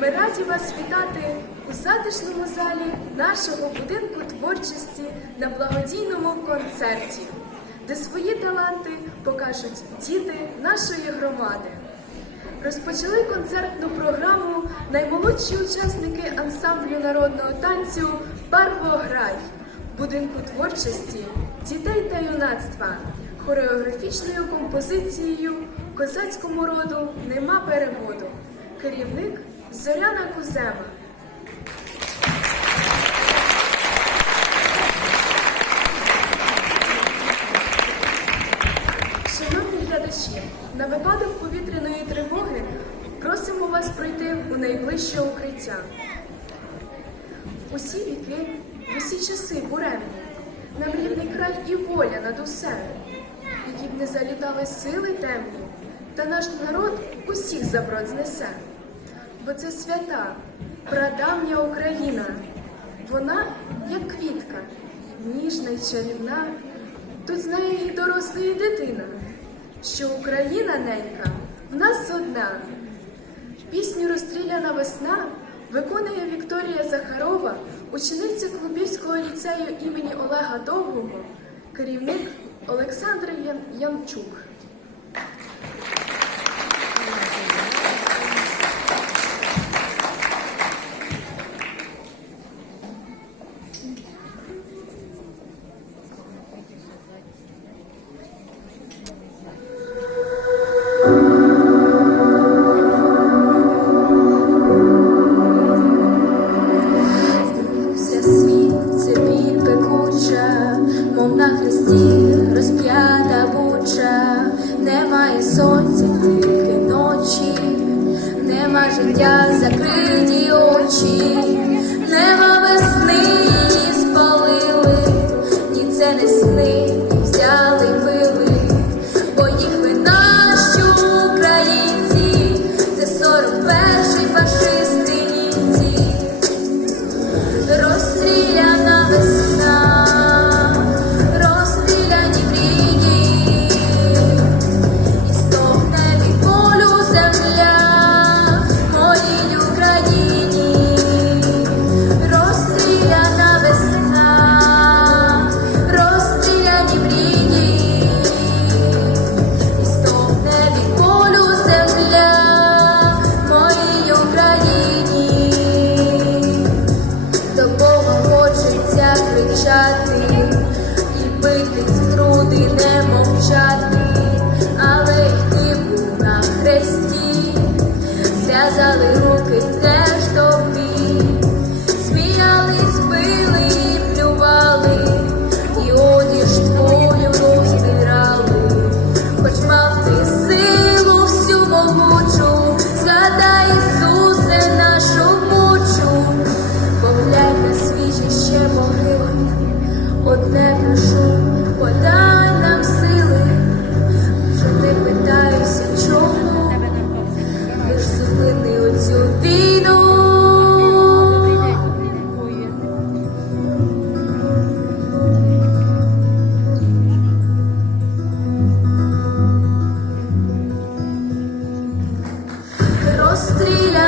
Ми раді вас вітати у затишному залі нашого будинку творчості на благодійному концерті, де свої таланти покажуть діти нашої громади. Розпочали концертну програму наймолодші учасники ансамблю народного танцю Барвограй, будинку творчості дітей та юнацтва, хореографічною композицією козацькому роду нема переводу. Керівник Зоряна Кузема. Шановні глядачі, на випадок повітряної тривоги просимо вас пройти у найближче укриття. В усі віки, в усі часи буремні, нам рідний край і воля над усе, які б не залітали сили темні, та наш народ усіх заброд знесе. Бо це свята, прадавня Україна, вона, як квітка, ніжна й чарівна, тут знає і дорослий, і дитина, що Україна ненька в нас одна. Пісню Розстріляна весна виконує Вікторія Захарова, учениця Клубівського ліцею імені Олега Довгого, керівник Олександр Ян- Янчук. тема життя закриті очі. не прошу, подай нам сили, що ти питаєшся, чому Ти ж зупини оцю війну. Розстріляй.